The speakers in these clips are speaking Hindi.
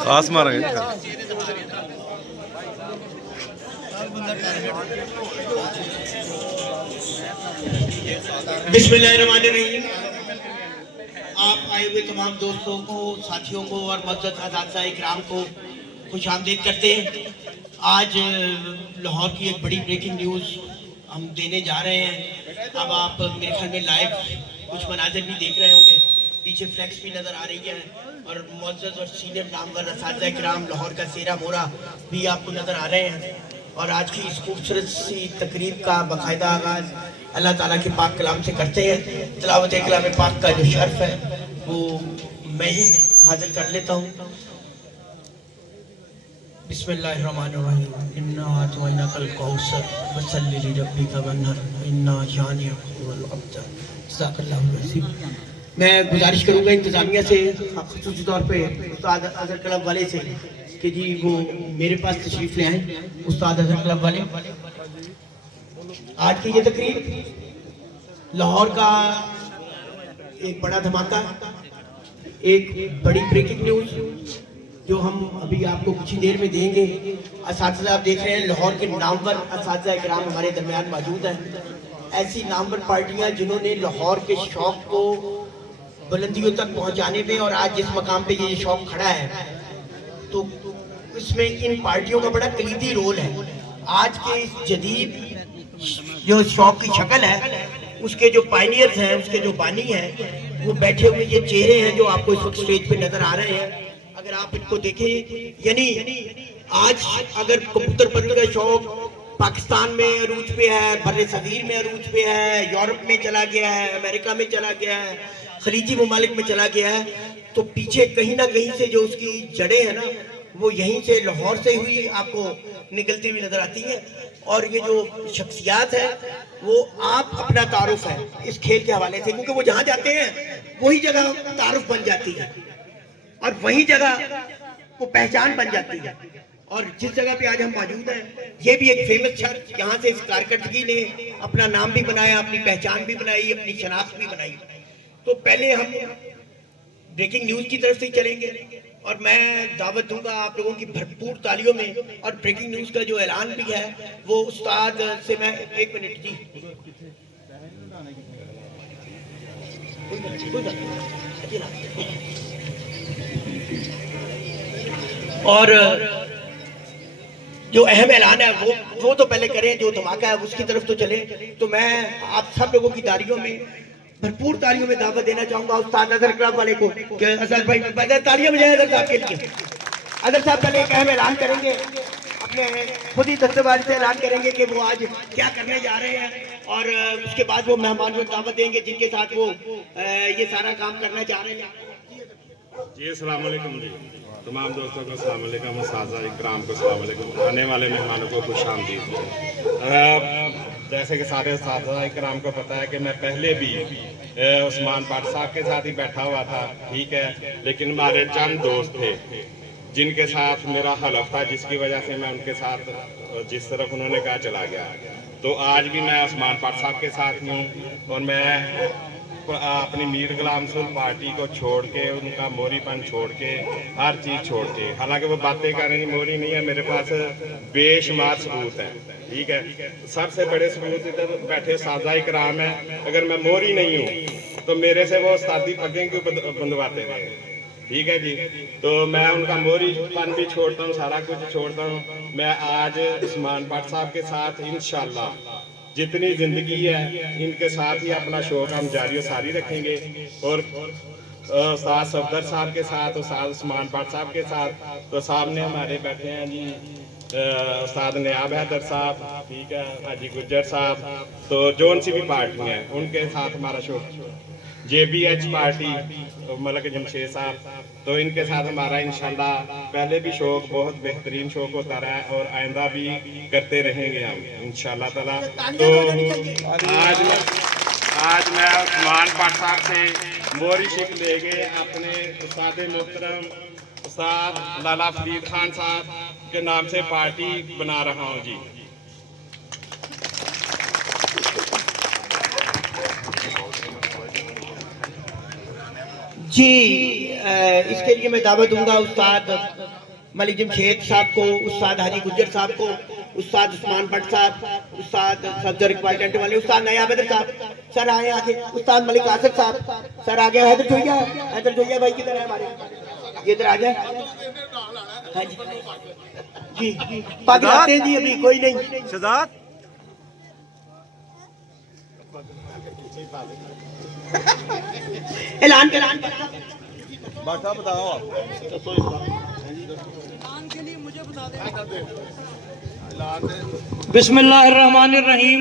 खास मारेंगे। बिस्मिल्लाहिर्रहमानिर्रहीम। आप आए हुए तमाम दोस्तों को, साथियों को और मुअज़्ज़ज़ अज़ाज़ा इकराम को खुशामदीद करते हैं। आज लाहौर की एक बड़ी ब्रेकिंग न्यूज़ हम देने जा रहे हैं। अब आप मेरे ख्याल में लाइव कुछ मनाज़िर भी देख रहे होंगे, पीछे फ्लैक्स भी नज़र आ रही है और मुअज़्ज़ज़ और सीनियर नामवर असातिज़ा इकराम लाहौर का सेहरा मोहरा भी आपको नज़र आ रहे हैं। और आज की इस खूबसूरत सी तकरीब का बाकायदा आगाज़ अल्लाह ताला के पाक कलाम से करते हैं। तिलावत कलाम पाक का जो शर्फ है वो मैं ही हाजिर कर लेता हूँ। बिस्मिल्लाहिर्रहमानिर्रहीम। इन्ना अतवैनाकल कौसर फसल्लि लिरब्बिका वन्हर इन्ना शानिअक हुवल अब्तर। ज़ाकल्लाहु अज़ीम। मैं गुजारिश करूँगा इंतज़ामिया से, ख़ुसूसी तौर पे उस्ताद अज़हर क्लब वाले से कि जी वो मेरे पास तशरीफ़ ले आए। उस्ताद अज़हर क्लब वाले, आज की ये तकरीब लाहौर का एक बड़ा धमाका, एक बड़ी ब्रेकिंग न्यूज़ जो हम अभी आपको कुछ ही देर में देंगे। असातिज़ा आप देख रहे हैं, लाहौर के नामवर असातिज़ा इकराम हमारे दरमियान मौजूद हैं। ऐसी नामवर पार्टियां जिन्होंने लाहौर के शौक़ को बुलंदियों तक पहुंचाने में और आज जिस मकाम पे ये शौक़ खड़ा है, तो इसमें इन पार्टियों का बड़ा कलीदी रोल है। आज के इस जदीद जो शौक़ की शक्ल है, उसके जो पायनियर्स हैं, उसके जो बानी हैं, वो बैठे हुए ये चेहरे हैं जो आपको इस वक्त स्टेज पे नजर आ रहे हैं। अगर आप इनको देखें, यानी आज अगर कबूतर परनी का शौक़ पाकिस्तान में अरूज पे है, बर्रे सगीर में अरूज पे है, यूरोप में चला गया है, अमेरिका में चला गया है, खलीजी ममालिक में चला गया है, तो पीछे कहीं ना कहीं से जो उसकी जड़ें हैं ना, वो यहीं से लाहौर से हुई आपको निकलती हुई नजर आती है। और ये जो शख्सियात है वो आप अपना तारुफ है इस खेल के हवाले से, क्योंकि वो जहाँ जाते हैं वही जगह तारुफ बन जाती है और वही जगह वो पहचान बन जाती है। और जिस जगह पे आज हम मौजूद हैं, ये भी एक फेमस शख्स, यहाँ से इस कारकर्दगी ने अपना नाम भी बनाया, अपनी पहचान भी बनाई, अपनी शनाख्त भी बनाई। तो पहले हम ब्रेकिंग न्यूज़ की तरफ से ही चलेंगे और मैं दावत दूंगा आप लोगों की भरपूर तालियों में। और ब्रेकिंग न्यूज़ का जो ऐलान भी है वो उस्ताद से मैं एक मिनट जी, और जो अहम ऐलान है वो तो पहले करें, जो धमाका है उसकी तरफ तो चले। तो मैं आप सब लोगों की तालियों में, भरपूर तालियों में दावत देना चाहूंगा उस्ताद अज़हर क्लब वाले को कि अज़हर भाई पहले तालियां बजाएं अज़हर साहब के लिए। अज़हर साहब पहले एक अहम ऐलान करेंगे, अपने खुद ही दस्तबाजी से ऐलान करेंगे कि वो आज क्या करने जा रहे हैं और उसके बाद वो मेहमान को दावत देंगे जिनके साथ वो ये सारा काम करना चाह रहे हैं। जी अस्सलाम वालेकुम जी, तमाम दोस्तों को अस्सलाम वालेकुम, असातिज़ा इकराम को अस्सलाम वालेकुम, आने वाले मेहमानों को खुशामदीद। जैसे कि सारे असातिज़ा इकराम को पता है कि मैं पहले भी उस्मान पाट साहब के साथ ही बैठा हुआ था, ठीक है, लेकिन हमारे चंद दोस्त थे जिनके साथ मेरा हलफ था, जिसकी वजह से मैं उनके साथ जिस तरफ उन्होंने कहा चला गया। तो आज भी मैं उस्मान पाट साहब के साथ हूँ और मैं अपनी मीर गुलाम रसूल पार्टी को छोड़ के, उनका मोरीपन छोड़ के, हर चीज़ छोड़ के, हालांकि वो बातें कर रही मोरी नहीं है, मेरे पास बेशुमार सबूत हैं, ठीक है। सबसे बड़े सबूत इधर बैठे असातिज़ा इकराम है। अगर मैं मोरी नहीं हूँ तो मेरे से वो उस्तादी पगें क्यों बंधवाते रहे, ठीक है जी। तो मैं उनका मोरीपन भी छोड़ता हूँ, सारा कुछ छोड़ता हूँ। मैं आज उस्मान पाट साहब के साथ इंशाअल्लाह जितनी ज़िंदगी है इनके साथ ही अपना शौक़ हम जारी सारी रखेंगे। और उस्ताद सफदर साहब के साथ, उस्ताद उस्मान पाट साहब के साथ, तो सामने हमारे बैठे हैं जी उस्ताद नयाब हैदर साहब, ठीक है, हाजी गुज्जर साहब, तो जोन सी भी पार्टी हैं उनके साथ हमारा शौक़, JBH पार्टी मलक जमशेद साहब, तो इनके साथ हमारा इंशाल्लाह पहले भी शौक़ बहुत बेहतरीन शौक़ होता रहा है और आइंदा भी करते रहेंगे हम इंशाल्लाह ताला। तो आज मैं उस्मान पाट साहब से मोहरी शिक ले गए अपने उस्ताद मोहतरम उस्ताद लाला फरीद खान साहब के नाम से पार्टी बना रहा हूँ जी। जी इसके लिए मैं दावत दूंगा उस्ताद मलिक जमशेद साहब को, उस्ताद हाजी गुज्जर साहब को, उस्ताद उस्मान भट्ट साहब, उस्ताद सफदर इकबाल टेंट वाले, उस्ताद नया हैदर साहब सर आए आगे, उस्ताद मलिक आसिफ साहब सर आ गए, हैदर जोइया भाई किधर है हमारे, ये इधर आ जाए। हाँ जी जी पग लाते हैं जी, अभी कोई नहीं शहजाद ऐलान बाटा बताओ आप के लिए मुझे बता दें। बिस्मिल्लाहिर्रहमानिर्रहीम।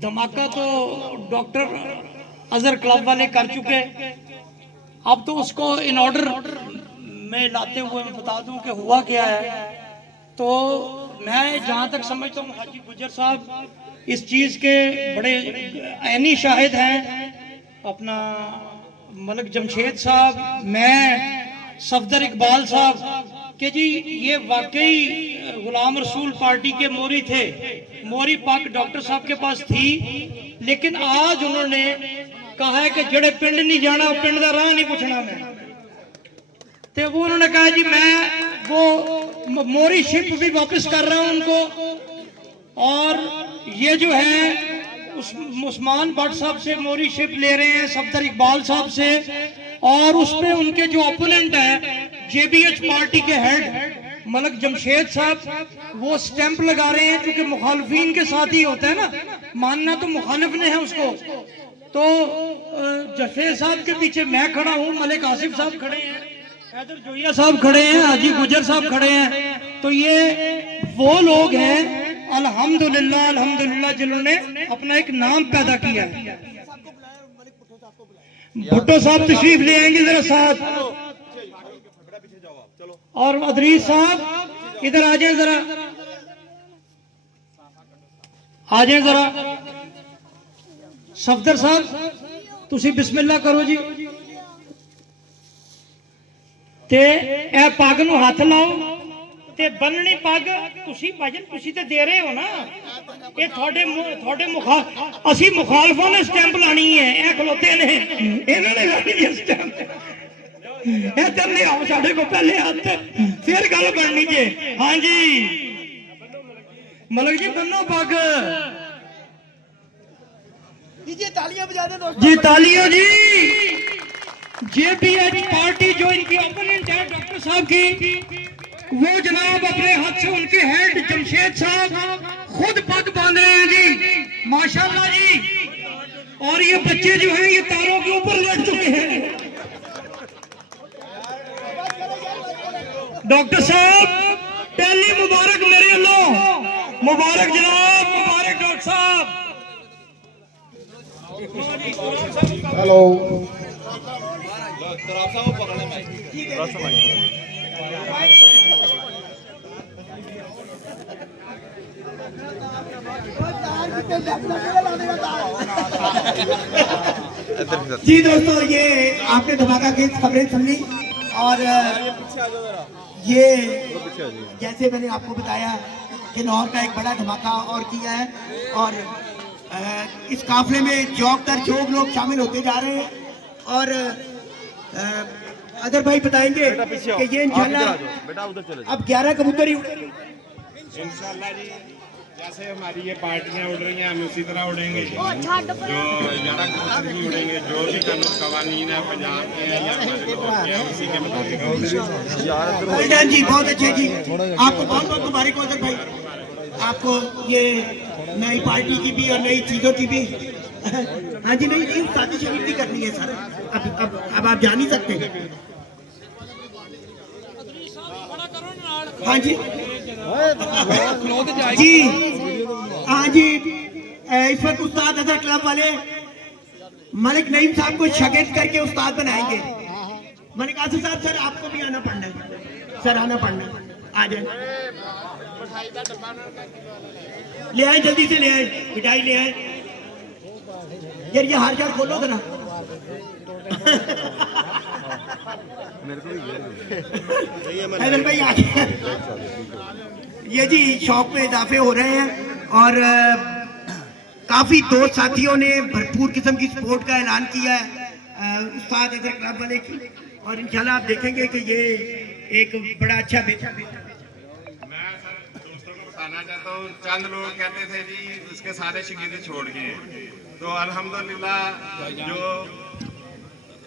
धमाका तो डॉक्टर अजहर क्लब वाले कर चुके, अब तो उसको इन ऑर्डर में लाते हुए मैं बता दूं कि हुआ क्या है। तो मैं जहां तक समझता हूँ हाजी गुज्जर साहब इस चीज के बड़े ऐनी शाहिद हैं, अपना मलिक जमशेद साहब, मैं सफदर इकबाल साहब कि जी ये वाकई गुलाम रसूल पार्टी के मोरी थे। मोरी पाक डॉक्टर साहब के पास थी, लेकिन आज उन्होंने कहा है कि जड़े पिंड नहीं जाना पिंड का राह नहीं पूछना मैं, तो वो उन्होंने कहा जी मैं वो मोरी शिप भी वापस कर रहा हूं उनको, और ये जो है उस्मान भट्ट साहब से मोरी शिप ले रहे हैं, सफदर इकबाल साहब से, और उसमें उनके जो ओपोनेंट है जेबीएच पार्टी के हेड मलिक जमशेद साहब वो स्टैंप लगा रहे हैं, क्योंकि मुखालफिन के साथ ही होता है ना, मानना तो मुखालिफ ने है उसको। तो जफे साहब के पीछे मैं खड़ा हूँ, मलिक आसिफ साहब खड़े हैं, हैदर जोइया साहब खड़े हैं, हाजी गुज्जर साहब खड़े हैं। तो ये वो लोग हैं अल्हम्दुलिल्लाह अल्हम्दुलिल्लाह जिन्होंने अपना एक नाम पैदा किया। भुट्टो साहब तशरीफ ले आएंगे जरा साथ, और अदरीस साहब इधर आ जाए जरा, आ जाए जरा। सफदर साहब तुसी बिस्मिल्लाह करो जी, ते ए पग नूं हथ लाओ ते बननी पग तुसी भाजन तुसी ते दे रहे हो ना, ये थोड़े असी मुखालफों ने स्टैंप लानी है, ए खलोते ने इन्होंने लानी है स्टैंप, इधर ले आओ साढ़े को पहले हाथ फिर गल बननी जे। हाँ जी मलिक जी बनो पग जी, तालियां बजा दे दोस्तों जी, तालियों जी। जेपीएच पार्टी जो इनकी ओपोनेंट है डॉक्टर साहब की, वो जनाब अपने हाथ से उनके हेड जमशेद साहब खुद पग बांध रहे हैं जी, माशाल्लाह जी। और ये बच्चे जो हैं ये तारों के ऊपर लट चुके हैं। डॉक्टर साहब पहली मुबारक मेरे लो, मुबारक जनाब, मुबारक डॉक्टर साहब। हेलो जी दोस्तों, ये आपने धमाका की खबरें सुनी, और ये जैसे मैंने आपको बताया कि लाहौर का एक बड़ा धमाका और किया है, और इस काफले में जौक दर जौक लोग शामिल होते जा रहे हैं। और अदर भाई बताएंगे कि ये इंशाल्लाह अब 11 कबूतर ही उड़ेंगे इंशाल्लाह जी। जैसे हमारी ये पार्टियां उड़ रही हैं हम उसी तरह उड़ेंगे, जो 11 कबूतर भी उड़ेंगे, जो भी कानून कवानीन है पंजाब के हैं या हमारे लोगों के हैं उसी के मुताबिक। जी बहुत अच्छे जी, आपको बहुत बहुत मुबारक अदर भाई, आपको ये नई पार्टी की भी और नई चीजों की भी। हाँ जी, नहीं शादी शरीफ भी करनी है सर, अब आप जा नहीं सकते। हाँ जी जी, हाँ जी, इस वक्त उस्ताद अजहर क्लब वाले मलिक नईम साहब को शागिर्द करके उस्ताद बनाएंगे। मलिक आसिफ साहब सर आपको भी आना पड़ना है, सर आना पड़ना, आ जाए, ले आए जल्दी से ले आए, मिठाई ले आए। यार ये हार चार खोलो ना। हैदर भाई आगे। ये जी शौक में इजाफे हो रहे हैं और काफी दोस्त साथियों ने भरपूर किस्म की सपोर्ट का ऐलान किया है उस्ताद अजहर क्लब वाले की, और इंशाल्लाह आप देखेंगे कि ये एक बड़ा अच्छा बेचा। मैं सर दोस्तों को बताना चाहता हूँ, चंद लोग कहते थे जी उसके सारे शकीर छोड़ गए, तो अल्हम्दुलिल्लाह जो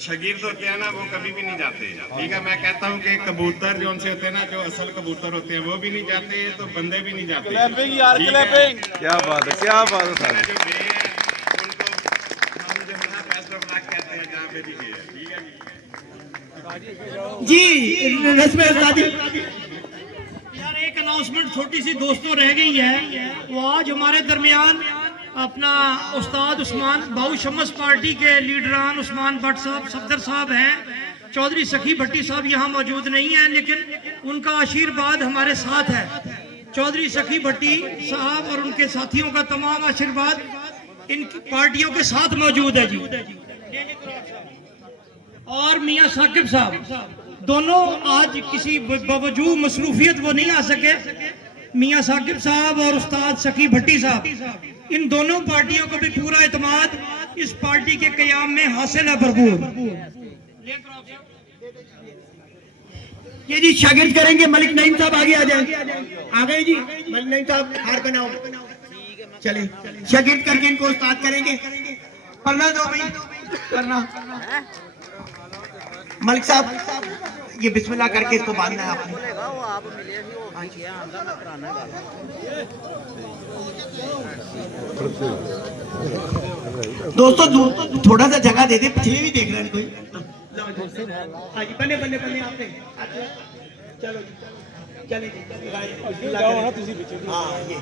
शगीर होते हैं ना वो कभी भी नहीं जाते। ठीक है, मैं कहता हूँ कि कबूतर जो उनसे होते हैं ना, जो असल कबूतर होते हैं वो भी नहीं जाते, तो बंदे भी नहीं जाते। क्लैपिंग यार, क्लैपिंग। क्या बात है, क्या बात है सर। जो गए हैं उनको हम जो है फैसला ब्लॉक कहते हैं जहाँ पे भी गए हैं। ठीक है जी रस्म शादी। यार एक अनाउंसमेंट छोटी सी दोस्तों रह गई है, वो आज हमारे दरमियान अपना उस्ताद उस्मान बाऊ शमस पार्टी के लीडरान उस्मान भट्ट साहब सफदर साहब हैं। चौधरी सखी भट्टी साहब यहाँ मौजूद नहीं है, लेकिन उनका आशीर्वाद हमारे साथ है। चौधरी सखी भट्टी साहब और उनके साथियों का तमाम आशीर्वाद इन पार्टियों के साथ मौजूद है जी। और मियाँ साकिब साहब दोनों आज किसी बावजूद मसरूफियत वो नहीं आ सके। मियाँ साकिब साहब और उस्ताद सखी भट्टी साहब, इन दोनों पार्टियों को भी पूरा एतमाद इस पार्टी के कयाम में हासिल है भरपूर। ये जी शागिर्द करेंगे, मलिक नईम साहब आगे आ जाए। आ गए जी मलिक नईम साहब, हार बनाओ। चले शागिर्द करके इनको उस्ताद करेंगे। पढ़ना दो भाई, पढ़ना। मलिक साहब ये बिस्मिल्लाह करके इसको बांधना है आपने। दोस्तों थोड़ा सा जगह दे दे, पिछले भी देख रहे हैं कोई। बने बने बने आपने। चलो चले। हाँ ये